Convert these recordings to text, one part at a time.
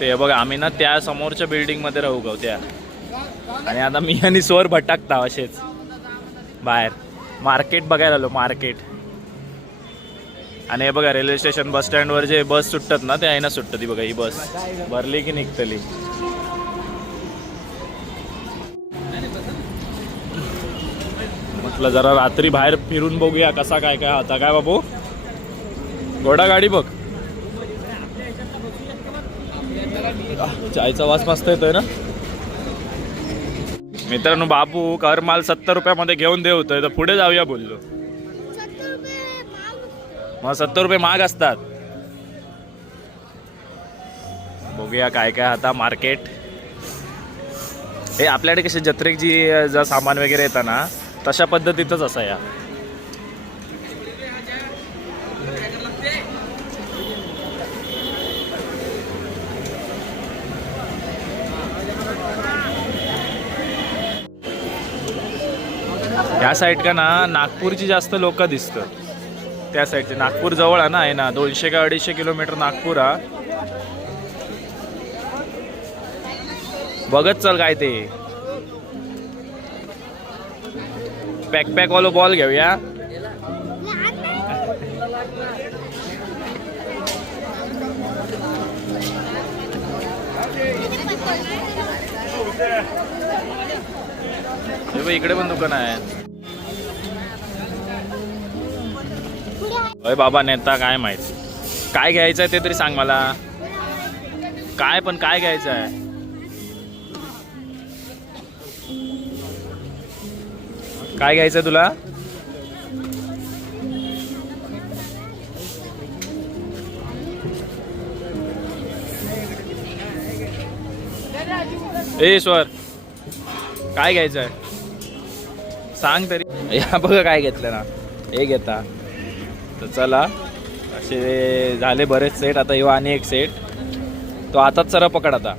ते बघा आम्ही ना त्या समोरच्या बिल्डिंगमध्ये राहू गाव त्या. आणि आता मी आणि स्वर भटकता असेच. बाहेर. मार्केट बघायला आलो मार्केट आणि हे बघा रेल्वे स्टेशन बस स्टँडवर जे बस सुटतात ना ते आहे ना सुटतं ती बघा ही बस भरली की निघतली. म्हटलं जरा रात्री बाहेर फिरून बघूया कसा काय काय होता. काय बाबू? घोडा गाडी बघ. चायचा वास मस्त येतोय ना? मित्रांनो बाबू करमाल सत्तर रुपयामध्ये घेऊन दे तर पुढे जाऊया बोललो. मग सत्तर रुपये महाग असतात. बघूया काय काय आता मार्केट हे आपल्याकडे कसे जत्रेक जी जर सामान वगैरे येतं ना तशा पद्धतीतच असा या या साईड का ना नागपूरची जास्त लोक दिसत त्या साईडचे नागपूर जवळ आहे ना आहे ना. दोनशे का अडीचशे किलोमीटर नागपूर हा. बघत चल काय ते. पॅक पॅक वालो बॉल घेऊया. इकडे पण दुकान आहे. अय बाबा नेता काय माहीत? काय घ्यायचं आहे ते तरी सांग मला. काय पण काय घ्यायचं आहे काय घ्यायचं तुला? ए स्वर काय घ्यायचं आहे सांग तरी. या बघा काय घेतलं ना. हे घेता तर चला असे झाले बरेच सेट आता येऊ आणि एक सेट तो आताच सर पकड आता.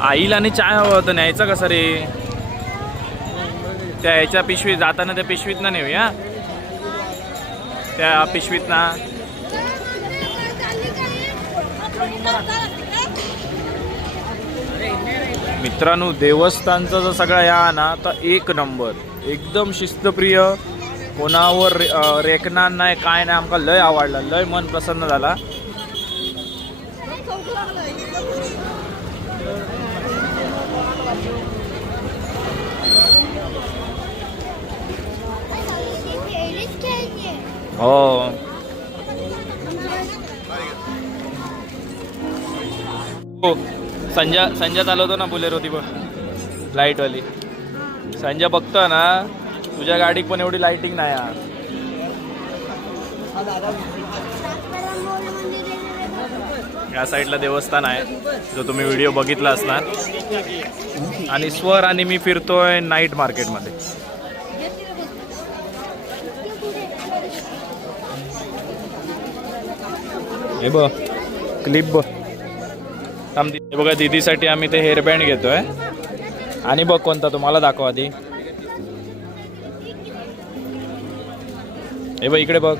आईला आणि चाय हवं होतं न्यायचं कसं रे? त्या ह्याच्या पिशवीत जाताना त्या पिशवीत ना नेऊया. त्या पिशवीत ना. मित्रांनो देवस्थानचा जर सगळा या ना तर एक नंबर एकदम शिस्तप्रिय. कोणावर रे- रेखणार नाही काय नाही आमका लय आवडला. लय मन प्रसन्न झाला. हो. हो. संजय संजय चालवतो ना बुलेरो ती पण लाईटवाली. संजय बघतोय ना तुझ्या गाडीत पण एवढी लाइटिंग नाही यार. या साईडला देवस्थान आहे जो तुम्ही व्हिडिओ बघितला असणार. आणि स्वर आणि मी फिरतोय नाईट मार्केटमध्ये हे बघ क्लिप बघ. थांब बघा दीदीसाठी आम्ही ते हेअरबँड घेतोय. आणि बघ कोणता तुम्हाला दाखव आधी. हे बघ इकडे बघ.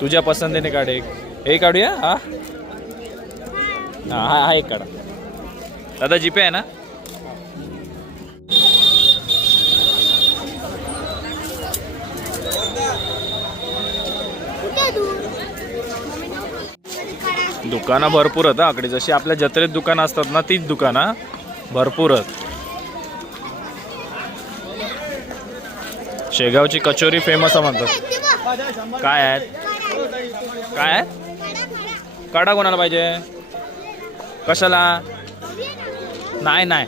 तुझ्या पसंतीने काढ एक. हे काढूया? हा? हा हा हा एक काढा. दादा जीपे आहे ना? दुकानं भरपूर आहेत आकडे जशी आपल्या जत्रेत दुकानं असतात ना तीच दुकानं भरपूर आहेत. शेगावची कचोरी फेमस आहे म्हणतात. काय आहेत? काय आहेत? काढा कोणाला पाहिजे? कशाला? नाही नाही.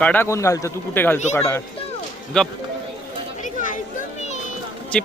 काढा कोण घालतं? तू कुठे घालतो काढा गप. चिप.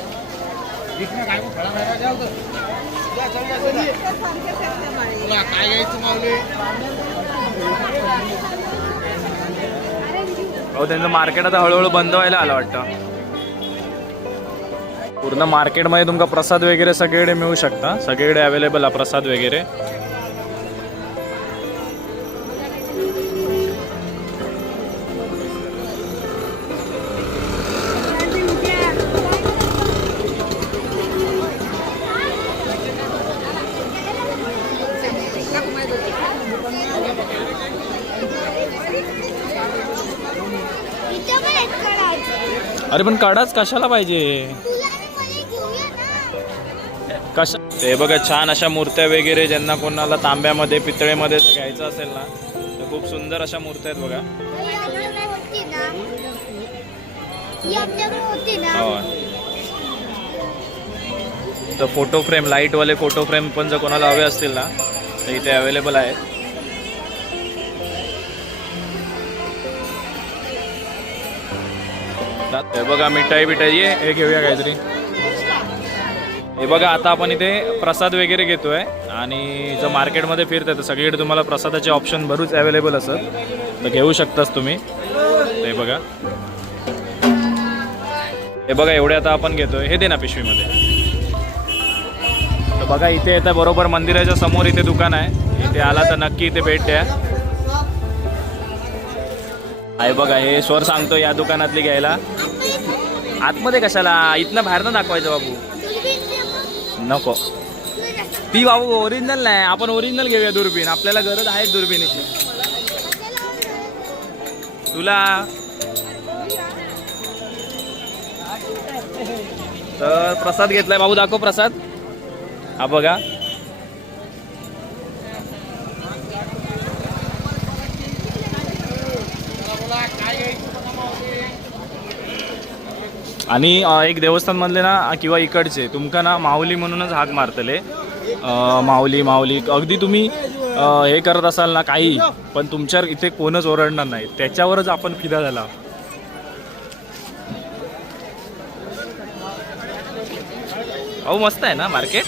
काय अहो त्यांचं मार्केट आता हळूहळू बंद व्हायला आलं वाटतं. पूर्ण मार्केटमध्ये तुमका प्रसाद वगैरे सगळीकडे मिळू शकता. सगळीकडे अवेलेबल आहे प्रसाद वगैरे. अरे पण काढाच कशाला पाहिजे? कशा ते बघा छान अशा मूर्त्या वगैरे ज्यांना कोणाला तांब्यामध्ये पितळेमध्ये जर घ्यायचं असेल ना तर खूप सुंदर अशा मूर्त्या आहेत बघा. हो तर फोटो फ्रेम लाईटवाले फोटो फ्रेम पण जर कोणाला हवे असतील ना तर इथे अवेलेबल आहेत. हे बघा मिठाई बिठाई ये हे घेऊया काहीतरी. हे बघा आता आपण इथे प्रसाद वगैरे घेतोय. आणि जर मार्केटमध्ये फिरताय तर सगळीकडे तुम्हाला प्रसादाचे ऑप्शन भरूच अवेलेबल असत तर घेऊ शकताच तुम्ही. हे बघा. हे बघा एवढे आता आपण घेतोय. हे दे ना पिशवीमध्ये. तर बघा इथे येतं बरोबर मंदिराच्या समोर इथे दुकान आहे. इथे आला तर नक्की इथे भेट द्या. आहे बघा हे स्वर सांगतो या दुकानातली घ्यायला. आतमध्ये कशाला? इथनं बाहेर ना दाखवायचं बाबू. नको. ती बाबू ओरिजिनल नाही. आपण ओरिजिनल घेऊया दुर्बीण. आपल्याला गरज आहे दुर्बिणीची तुला? तर प्रसाद घेतलाय. बाबू दाखव प्रसाद. हा बघा. आणि एक देवस्थान मधले ना किंवा इकडचे तुमका ना माऊली म्हणूनच हाक मारतले. माऊली माऊली अगदी तुम्ही हे करत असाल ना काही पण तुमच्यावर इथे कोणच ओरडणार नाही. त्याच्यावरच आपण फिदा झाला. अहो मस्त आहे ना मार्केट?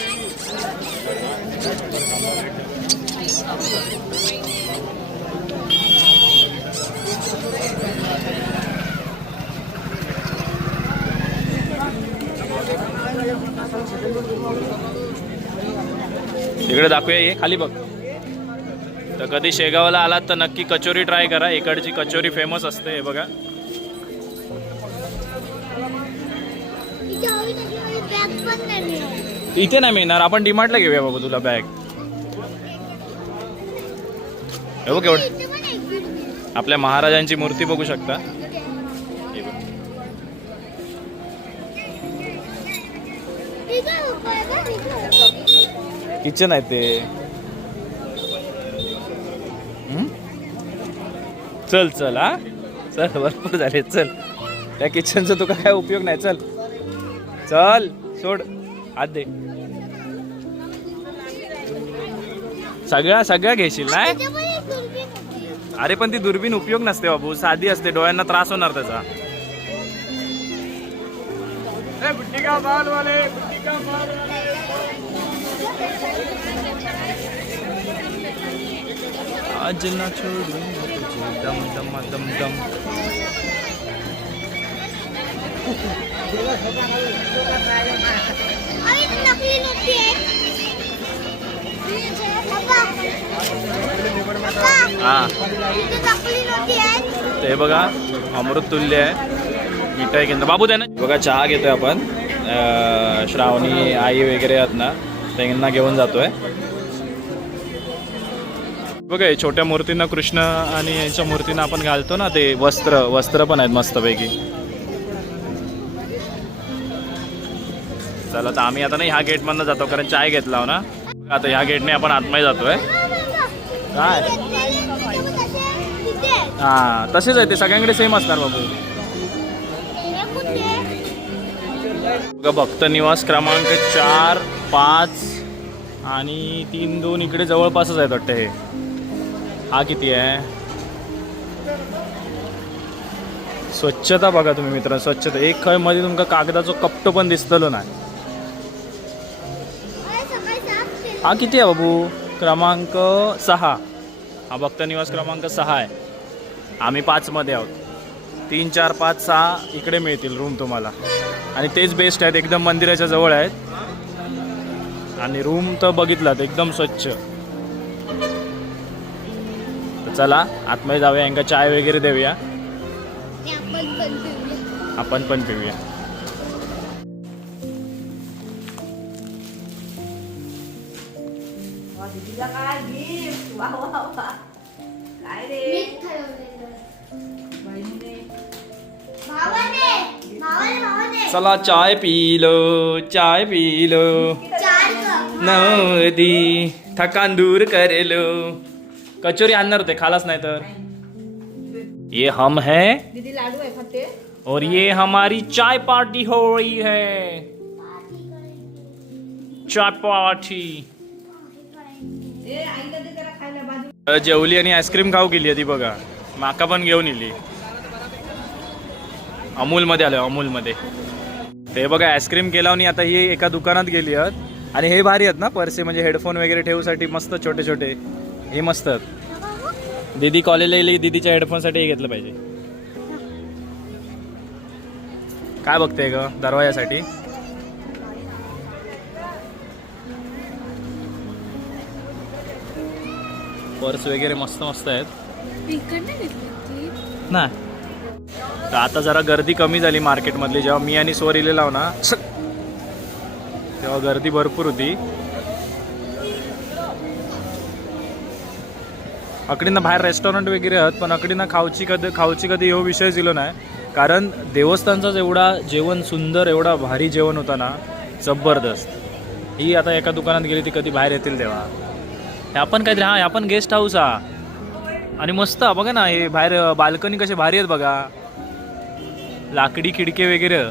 इकडे दाखवूया ये खाली बघ. तर कधी शेगावला आलात तर नक्की कचोरी ट्राय करा. इकडची कचोरी फेमस असते हे बघा. इथे नाही मिळणार. आपण डिमांडला घेऊया बाबा तुला बॅग हे बघ एवढं आपल्या महाराजांची मूर्ती बघू शकता. किचन आहे ते. चल चल हा? चल भरपूर झाले चल. त्या किचनचा तुका काय उपयोग नाही चल. चल सोड. हात दे. सगळ्या सगळ्या घेशील नाही? अरे पण ती दुर्बीण उपयोग नसते बाबू. साधी असते डोळ्यांना त्रास होणार त्याचा. आज ना छोडूंगा तुझे दम दम दम दम अरे, इथे नकली नोटी आहे. पप्पा. पप्पा, हा इथे नकली नोटी आहेत. ते बघा अमृत तुल्य आहे मिठाई केंद्र बाबू त्यांना बघा चहा घेतोय आपण अं, श्रावणी आई वगैरे आहेत ना त्यांना घेऊन जातोय. बघा हे छोट्या मूर्तींना कृष्ण आणि यांच्या मूर्तींना आपण घालतो ना ते वस्त्र वस्त्र पण आहेत मस्तपैकी. चला तर आम्ही आता नाही ह्या गेटमधनं जातो कारण चाय घेतला हो ना. आता ह्या गेटने आपण आतमध्ये जातोय. काय? आहे. आहे. हा तसेच आहे ते सगळ्यांकडे सेम असणार बाबू. बघा भक्त निवास क्रमांक चार पाच आणि तीन दोन इकडे जवळपासच आहेत वाटतं हे. हा किती आहे? स्वच्छता बघा तुम्ही मित्र स्वच्छता. एक खयमध्ये तुमका कागदाचो कपटो पण दिसतलो नाही. हा किती आहे बाबू? क्रमांक सहा. हा भक्त निवास क्रमांक सहा आहे. आम्ही पाचमध्ये आहोत. तीन चार पाच सहा इकडे मिळतील रूम तुम्हाला. आणि तेच बेस्ट आहेत एकदम मंदिराच्या जवळ आहेत. आणि रूम तर बघितलात एकदम स्वच्छ. चला आतमध्ये जाऊया यांका चाय वगैरे देऊया. आपण पण पिऊया. काय रे? चला चाय पिलो चाय पिलो। नदी थकान दूर करेलो। कचोरी आणणार होते खालाच नाही तर। ये हम है। दीदी लाडू आहे खाते और ये हमारी चाय पार्टी हो रही है। चाय पार्टी। जेवली आणि आईस्क्रीम खाऊ गेली ती बघा. माका पण घेऊन इली. अमूलमध्ये आलो अमूलमध्ये. ते बघा आईस्क्रीम केला आता ही एका दुकानात गेली आहेत. आणि हे भारी आहेत ना परसे म्हणजे हेडफोन वगैरे ठेवूसाठी मस्त छोटे छोटे. हे मस्त आहेत. दीदी कॉलेजला गेली दीदीच्या हेडफोनसाठी हे घेतलं पाहिजे. काय बघते ग दरवाजासाठी? पर्स वगैरे मस्त मस्त आहेत. नाही. तर आता जरा गर्दी कमी झाली मार्केटमधली. जेव्हा मी आणि स्वर इलेला ना तेव्हा गर्दी भरपूर होती. अकडीनं बाहेर रेस्टॉरंट वगैरे आहेत पण अकडीनं खाऊची कधी खाऊची कधी हो विषय दिलो नाही. कारण देवस्थानचाच एवढा जेवण सुंदर एवढा भारी जेवण होता ना जबरदस्त. ही आता एका दुकानात गेली ती कधी बाहेर येतील तेव्हा. ह्या पण काहीतरी हा ह्या आपण गेस्ट हाऊस हा आणि मस्त बघा ना हे बाहेर बाल्कनी कसे भारी आहेत बघा. लाकडी खिडके वगैरे.